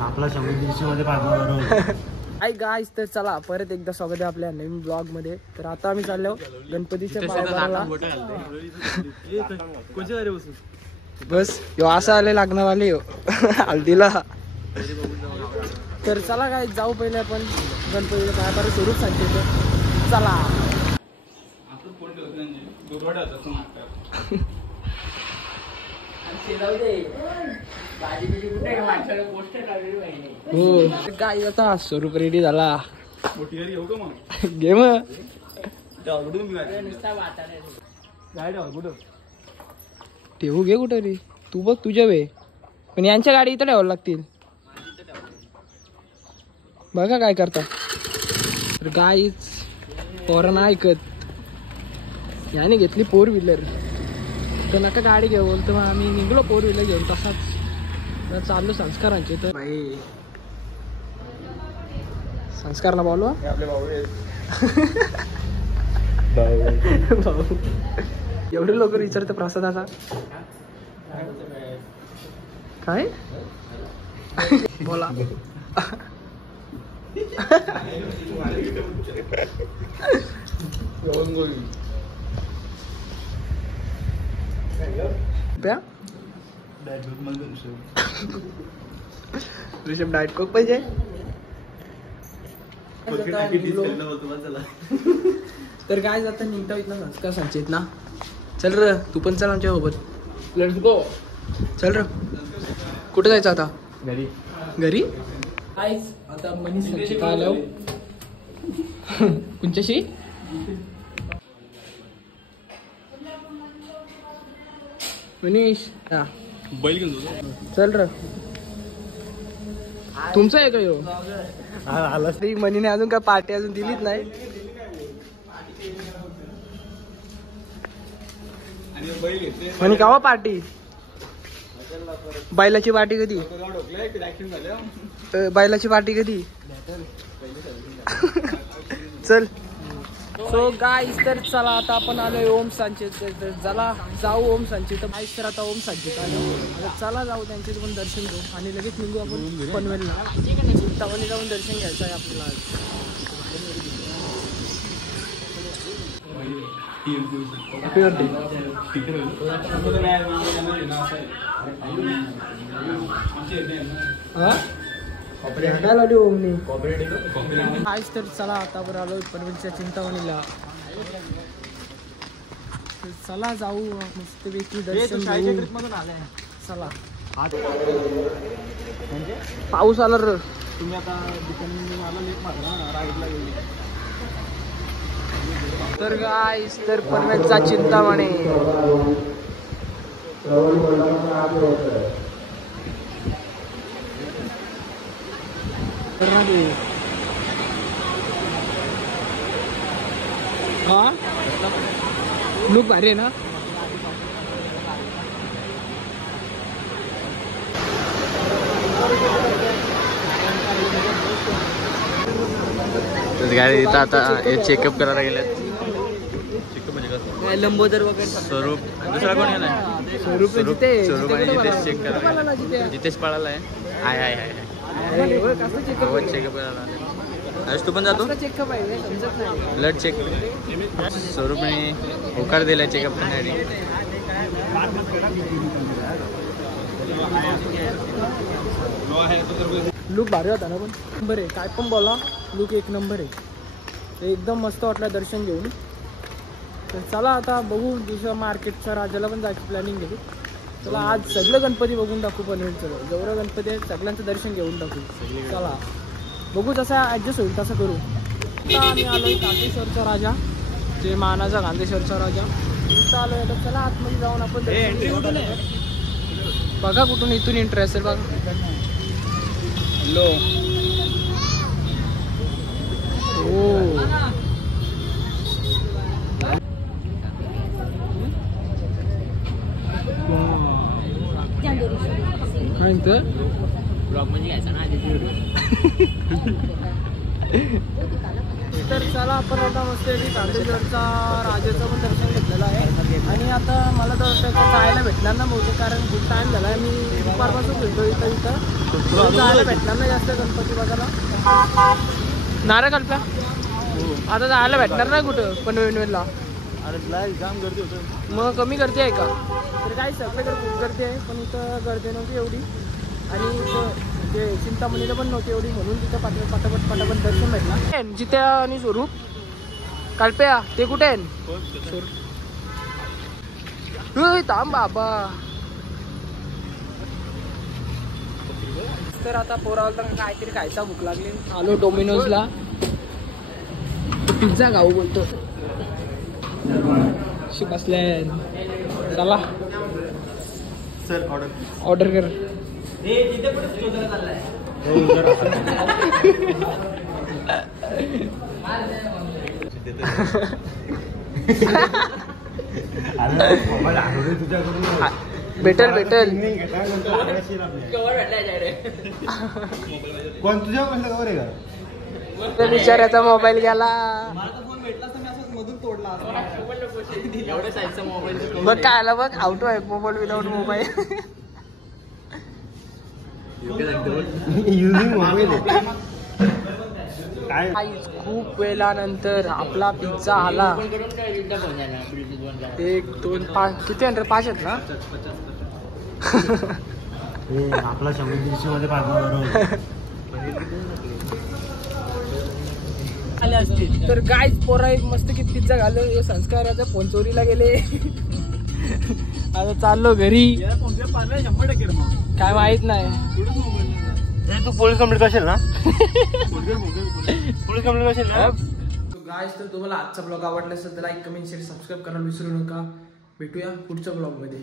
आपला मध्ये पाठवणार. हाय गाईस, तर चला परत एकदा स्वागत आहे आपल्या नवीन ब्लॉग मध्ये. तर आता आम्ही चाललो गणपतीच्या पायाला. बस यो असा आले लागणार आले हल्दीला. तर चला काय जाऊ पहिले आपण गणपतीच्या पायाला सुरू सांगते. चला हो काय आता स्वरूप रेडी झाला. घे मग ठेवू घे कुठं रे तू बघ तुझ्या वे. पण यांच्या गाडी इथं ठेवायला लागतील. बघा काय करता. तर गाईच पोरांना ऐकत याने घेतली 4 व्हीलर. तर नका गाडी घेऊ बोलतो मग आम्ही निघलो 4 व्हीलर घेऊन. तसाच चाललो संस्कारांचे. तर भाई संस्कारला बोलवा भाऊ. एवढे लोक विचारतं प्रसादाचा काय बोला. ऋषभ डाएट कोक पाहिजे. तर काय जाता निघता येत ना संस्कार संचित ना. चल र तू पण चल आमच्या सोबत. Let's go. चल र कुठं जायचं आता. घरी. घरी आता मनीष संचित आलो कुंच्याशी. मनीष हा बैल घेऊन चल र. तुमचं आहे का यो. आला तरी मनीने अजून काय पार्टी अजून दिलीच नाही. म्हणे कावा पार्टी. बैलाची पार्टी कधी. बैलाची पार्टी कधी. चल. सो गाईस तर चला आता आपण आलोय ओम संचित. चला जाऊ ओम संचित. गाईस तर आता ओम संचित आलो. चला जाऊ त्यांचे पण दर्शन घेऊ आणि लगेच निघू आपण पनवेलला. चिंतामणी जाऊन दर्शन घ्यायचं आहे आपल्याला. आज तर चला आता बरं आलो पनवेलच्या चिंतामणीला. चला जाऊ मस्तपैकी दर्शन घेऊ. चला पाऊस आला र. तुम्ही आता तर गाईस तर पनवेलचा चिंतामणी. हा लुक भारी आहे ना. गाडी इथं आता हे चेकअप करायला गेलेत. लंबोदर वगैरे स्वरूप दुसरा कोण गेला. स्वरूप आणि जितेश चेक करायला. जितेश पळाला आहे. हाय हाय हाय चेकअप करायला. आज तू पण जातो. चेकअप आहे समजत नाही. Blood check. स्वरूपने होकार दिलाय चेकअप करण्यासाठी. लुक भारी होता ना. पण नंबर आहे काय पण बोला. लुक एक नंबर आहे. एकदम मस्त वाटलं दर्शन घेऊन. तर चला आता बघू दुसऱ्या मार्केटच्या राजाला पण जायची प्लॅनिंग केली. चला आज सगळं गणपती बघून टाकू. पनवेलचं जेवढं गणपती आहे सगळ्यांचं दर्शन घेऊन टाकू. चला बघू जसा ॲडजस्ट होईल तसं करू. आता आम्ही आलो गांधेश्वरचा राजा. जे मानाचा गांधेश्वरचा राजा इथं आलो आहे. तर चला आतमध्ये जाऊन आपण एंट्री कुठून आहे बघा. कुठून इथून एंट्री असेल बघा. हॅलो हो काय ब्लॉग मध्ये घ्यायचा ना. तर चला आपण आता मस्त गांधीगडचा राजाचं पण दर्शन घेतलेलं आहे आणि आता मला तर वाटतं जायला भेटणार ना बहुतेक, कारण खूप टाईम झाला आहे. मी दुपारपासून भेटतो इथं जायला भेटणार ना जास्त गणपती बाजारला. नारळ कल्प्या आता जायला भेटणार नाही कुठं पनवेलला. अरे जाम गर्दी होतं. मग कमी गर्दी आहे का? तर काही सगळीकडे खूप गर्दी आहे, पण इथं गर्दी नव्हती एवढी आणि इथं जे चिंतामणीला पण नव्हती एवढी, म्हणून तिथं पटापट दर्शन भेटला. जिथे आणि स्वरूप कल्प्या ते कुठे आहे? थांब बाबा. तर आता पोराला तर काहीतरी खायचा भूक लागली, आलो डोमिनोजला. पिझ्झा खाऊ बोलतो बसल्या. चला सर ऑर्डर कर. भेटल कोण तुझ्या कवर आहे का? बिचाऱ्याचा मोबाईल गेला. बघ काय आला बघ, आउट आहे मोबाईल विदाउट मोबाईल. खूप वेळानंतर आपला पिझ्झा आला. 1 2 5 किती अंडर 5 आहेत ना? आपला 100 मध्ये पाठवा. तर गाईज पोरा एक मस्त की पिझ्झा घाललो. हे संस्काराचा फोन चोरीला गेले. आता चाललो घरी. 100% काय माहित नाही. तू पोलीस कंप्लेंट करशील ना? पोलीस कंप्लेंट करशील ना? गाईज तर तुम्हाला आजचा ब्लॉग आवडला असेल तर लाईक कमेंट शेअर सबस्क्राईब करायला विसरू नका. भेटूया पुढच्या ब्लॉग मध्ये.